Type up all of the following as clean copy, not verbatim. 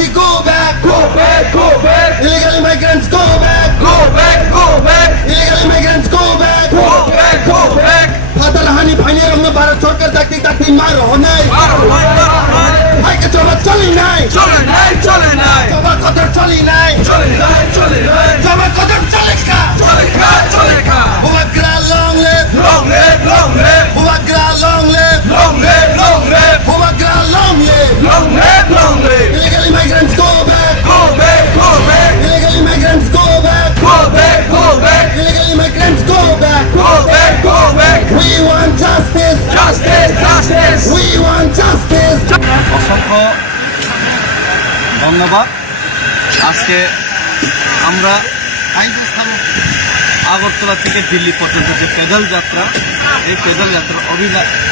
democracy, go back, go back, go back. illegal immigrants, go back, go back, go back. illegal immigrants, go back, go back, go back. Father हानि फाइने हमने भारत सरकार ताकि मार होने भाई के जवाब चली नहीं जवाब कदर चली नहीं जवाब कदर चलेगा हुआग्रा long live हुआग्रा long live हुआग्रा long live illegal immigrants go back illegal immigrants go back illegal immigrants go back we want justice we want justice অসংখ্য ধন্যবাদ। আজকে আমরা আগরতলা থেকে দিল্লি পর্যন্ত যে পেদল যাত্রা, এই পেদল যাত্রার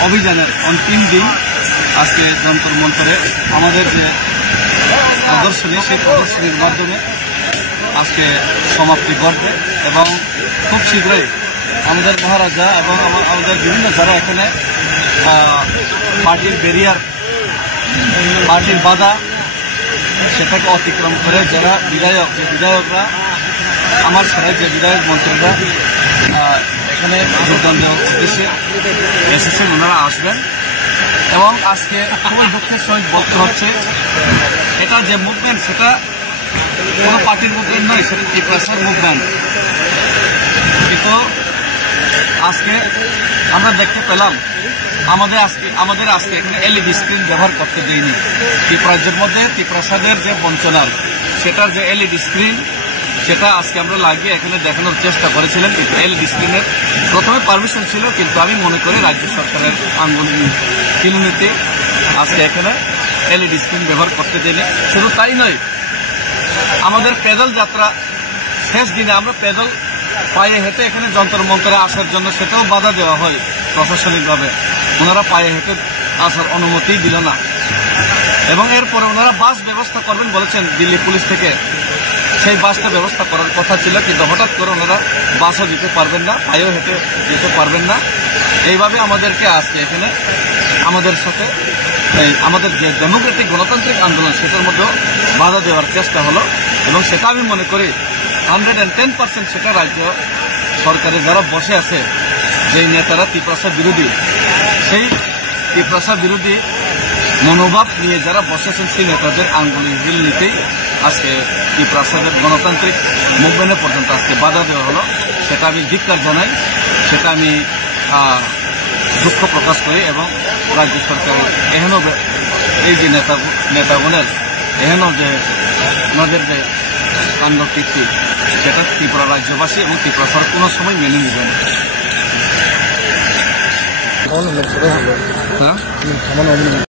অভিযানের অন্তিম দিন আজকে যন্তর মন্তরে আমাদের যে প্রদর্শনী, সেই প্রদর্শনীর মাধ্যমে আজকে সমাপ্তি ঘটবে এবং খুব শীঘ্রই আমাদের মহারাজা এবং আমাদের বিভিন্ন যারা এখানে পার্টির ব্যারিয়ার, পার্টির বাধা সেটাকে অতিক্রম করে যারা বিধায়করা আমার সাথে যে বিধায়ক মন্ত্রীরা এখানে যোগদান দেওয়ার উদ্দেশ্যে এসেছেন, ওনারা আসবেন। এবং আজকে খুবই দুঃখের সহিত বলতে হচ্ছে, এটা যে মুভমেন্ট সেটা কোনো পার্টির মুভমেন্ট নয়, সেটা ত্রিপুরার মুভমেন্ট। কিন্তু আজকে আমরা দেখতে পেলাম আমাদের আজকে এখানে এলইডি স্ক্রিন ব্যবহার করতে দেয়নি। ত্রিপুরাজ্যের মধ্যে ত্রিপ্রাসাদের যে বঞ্চনার, সেটার যে এলইডি স্ক্রিন সেটা আজকে আমরা লাগিয়ে এখানে দেখানোর চেষ্টা করেছিলেন। কিন্তু এলইডি স্ক্রিনের প্রথমে পারমিশন ছিল, কিন্তু আমি মনে করি রাজ্য সরকারের আন্দোলন কিলোমিতে আজকে এখানে এলইডি স্ক্রিন ব্যবহার করতে দেয়নি। শুধু তাই নয়, আমাদের পেদল যাত্রা শেষ দিনে আমরা পেদল পায়ে হেঁটে এখানে যন্তর মন্তরে আসার জন্য সেটাও বাধা দেওয়া হয় প্রশাসনিকভাবে। ওনারা পায়ে হেঁটে আসার অনুমতি দিল না এবং এরপরে ওনারা বাস ব্যবস্থা করবেন বলেছেন দিল্লি পুলিশ থেকে। সেই বাসটা ব্যবস্থা করার কথা ছিল, কিন্তু হঠাৎ করে ওনারা বাসও দিতে পারবেন না, পায়েও হেঁটে যেতে পারবেন না। এইভাবে আমাদেরকে আজকে এখানে আমাদের সাথে আমাদের যে ডেমোক্রেটিক গণতান্ত্রিক আন্দোলন সেটার মধ্যেও বাধা দেওয়ার চেষ্টা হলো এবং সেটা আমি মনে করি 110% সেটা রাজ্য সরকারে যারা বসে আছে, যেই নেতারা ত্রিপ্রাসা বিরোধী, সেই ত্রিপ্রাসা বিরোধী মনোভাব নিয়ে যারা বসেছেন সেই নেতাদের আন্দোলন নিতেই আজকে ত্রিপ্রাসাদের গণতান্ত্রিক মুভমেন্টে পর্যন্ত আজকে বাধা দেওয়া হলো। সেটা আমি ধিক্কার জানাই, সেটা আমি দুঃখ প্রকাশ করি এবং রাজ্য সরকারের এহেন এই যে নেতাগণের এহেন যে ওনাদের যে কাণ্ডকীর্তি, সেটা ত্রিপুরা রাজ্যবাসী এবং ত্রিপুরা সরকার কোনো সময় মেনে নিবে না।